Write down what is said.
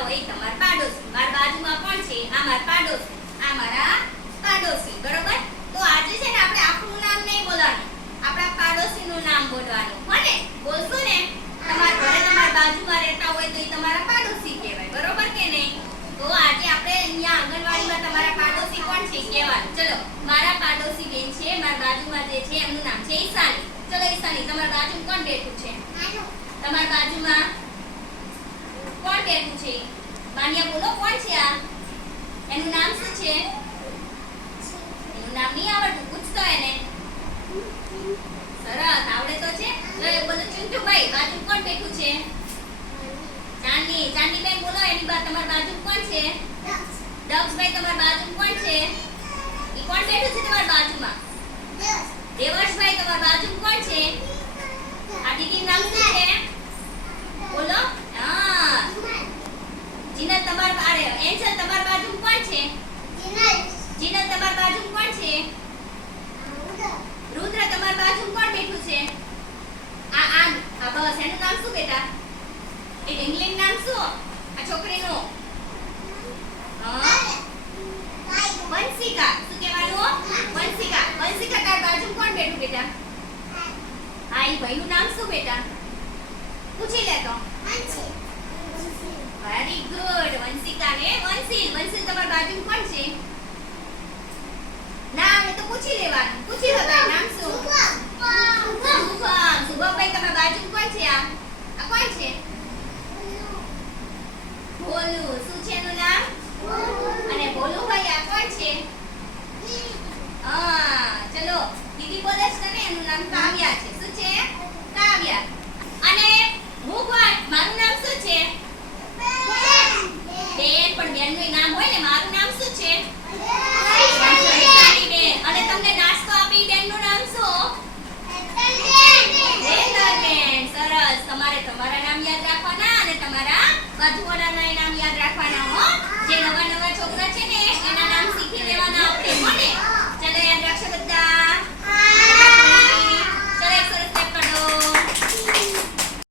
આ હોય તમાર પાડોશી. માર બાજુમાં પણ છે આ માર પાડોશી. આ મારા પાડોશી બરોબર? તો આજે છે ને આપણે આપણું નામ નહીં બોલવાનું આપણા પાડોશીનું નામ બોલવાનું. હોને બોલશો ને? તમાર ઘરે તમાર બાજુમાં રહેતા હોય તો એ તમારા પાડોશી કહેવાય બરોબર કે નહીં? તો આજે આપણે અહીંયા આંગણવાડીમાં તમારા પાડોશી કોણ છે? કહેવાનું. ચલો મારા પાડોશી બેન છે મારા બાજુમાં જે છે એમનું નામ છે ઈશાની. ચલો ઈશાની તમારા બાજુમાં કોણ બેઠું છે? તમારા બાજુમાં કોણ બેઠું છે? બાનિયા બોલો કોણ છે આ? એનું નામ શું છે? એનું નામ નહીં આવડતું પૂછતો એને. સરસ આવડે તો છે. એ બોલો ચુંટુભાઈ બાજુ કોણ બેઠું છે? ચાંદની ચાંદની બેન બોલો એની બા તમારી બાજુ કોણ છે? દક્ષભાઈ તમારી બાજુ કોણ છે ઈ કોણ બેઠું છે તમારી બાજુમાં દેવર્ષભાઈ તમારી બાજુ કોણ છે આ દીદીનું નામ શું છે બોલો હા જીનલ તમાર અરે એન્જલ તમારી બાજુ કોણ છે જીનલ તમારી બાજુ કોણ છે? રુદ્ર તમારી બાજુ કોણ બેઠું છે? આ આ આ બસ એનું નામ શું બેટા? એ ડિંગલિંગ નામ શું? આ છોકરીનું? વંશિકા શું કહેવાનું વંશિકા વંશિકા તાર બાજુ કોણ બેઠું બેટા? હા એ ભાઈનું નામ શું બેટા? પૂછી લે તો. વેરી ગુડ વંશિકા ને વંશીલ વંશીલ તમારી બાજુ કોણ રહ્યા કોણ છે. હા, ચલો. દીદી બોલે છે ને એનું નામ કાવ્યા છે. શું છે? કાવ્યા. અને હું કોણ મારું નામ શું છે? બેન પણ બેનનું નામ હોય ને, મારું નામ શું છે? અને તમને નાસ્તો આપી બેનનું નામ શું? સરસ. તમારે તમારા નામ યાદ રાખવાના અને તમારા બધુઓના નામ યાદ રાખવાના, હો. જે નવા નવા